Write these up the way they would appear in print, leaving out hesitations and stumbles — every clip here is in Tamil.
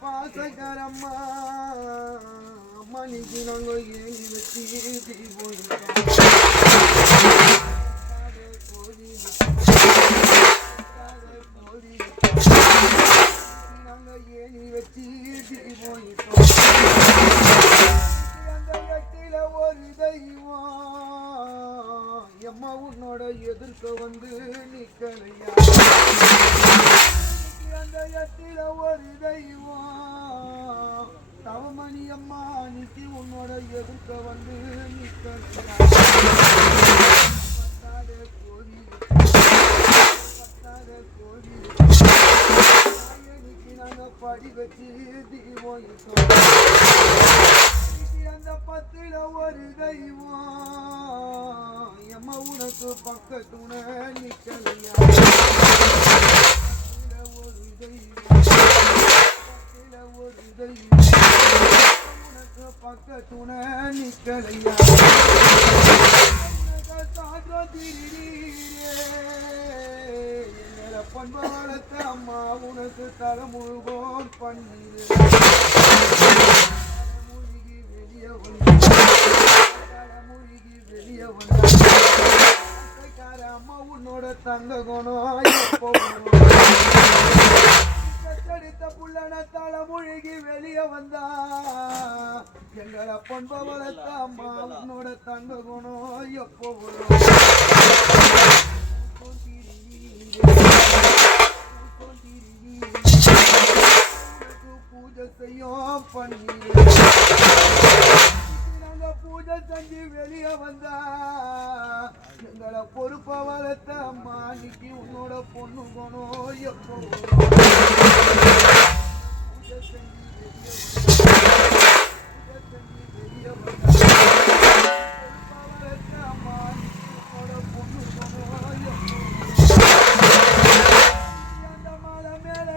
பாசக்காரம்மா அம்மா நீக்கு நாங்க ஏங்கி வச்சு போயிருக்கோம் நாங்க ஏங்கி வச்சு போயிருக்கோம் அந்த எட்டில ஒரு தெய்வம் எம்மா உன்னோட எதிர்க்க வந்து நிக்கலையா அந்த எட்டில ஒரு தெய்வம் தவமணி அம்மா நிக்கி உன்னோட எதிர்க்க வந்து நிக்கலையா பத்தாத கோரி நாங்க படி வச்சு தீபம் அந்த 10ல ஒரு தெய்வம் எம்மா உனக்கு பக்கத்துண நிக்கலையா ஒரு தெய்வம் உனக்கு பக்கத்துண நிக்கலையா பண்பாளத்த அம்மா உனக்கு தலைமுழுவோம் பண்ணீரு மூழ்கி வெளியே வந்தார அம்மா உன்னோட தங்க குணம் எப்போ கத்தடித்த புள்ளன தலைமுழுகி வெளியே வந்தா எங்களை பண்பவளத்த அம்மா உன்னோட தங்க குணம் எப்போ பூஜை செய்யும் பண்ணி நாங்க பூஜை செஞ்சு வெளியே வந்தா எங்களை பொறுப்ப வளர்த்த அம்மா இன்னைக்கு உன்னோட பொண்ணு போனோம் எப்போ பூஜை செஞ்சு வெளியே வந்தா பொறுப்ப வளர்த்த அம்மா உன்னோட பொண்ணு போனோம் எப்போ அந்த மலை மேல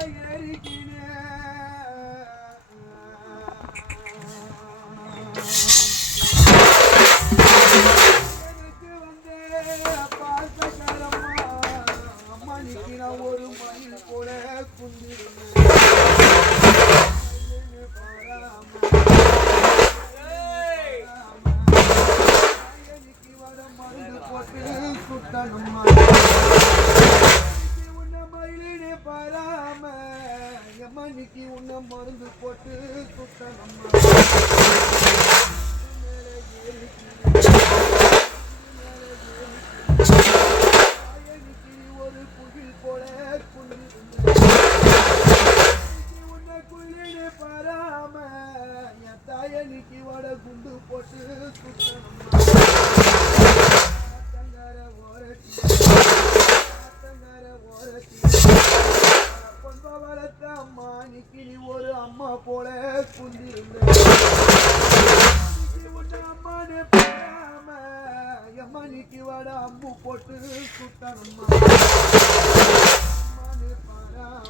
ஒரு மயில் போல மருந்து போட்டு சுட்டணுமா உன்ன மயிலே பாராம எம்மனிக்கு உன்ன மருந்து போட்டு சுட்டணுமா ஒரு புகில் போல உன்னை குளிரே பாராம என் தாயனிக்கு வட குண்டு போட்டு பொன்பவளத்த அம்மா இன்னைக்கு நீ ஒரு அம்மா போல குந்திருந்த உன்னை அம்மானே பாராம எம்மனிக்கு வட அம்பு போட்டு சுட்டணுமா அம்மானே பாராம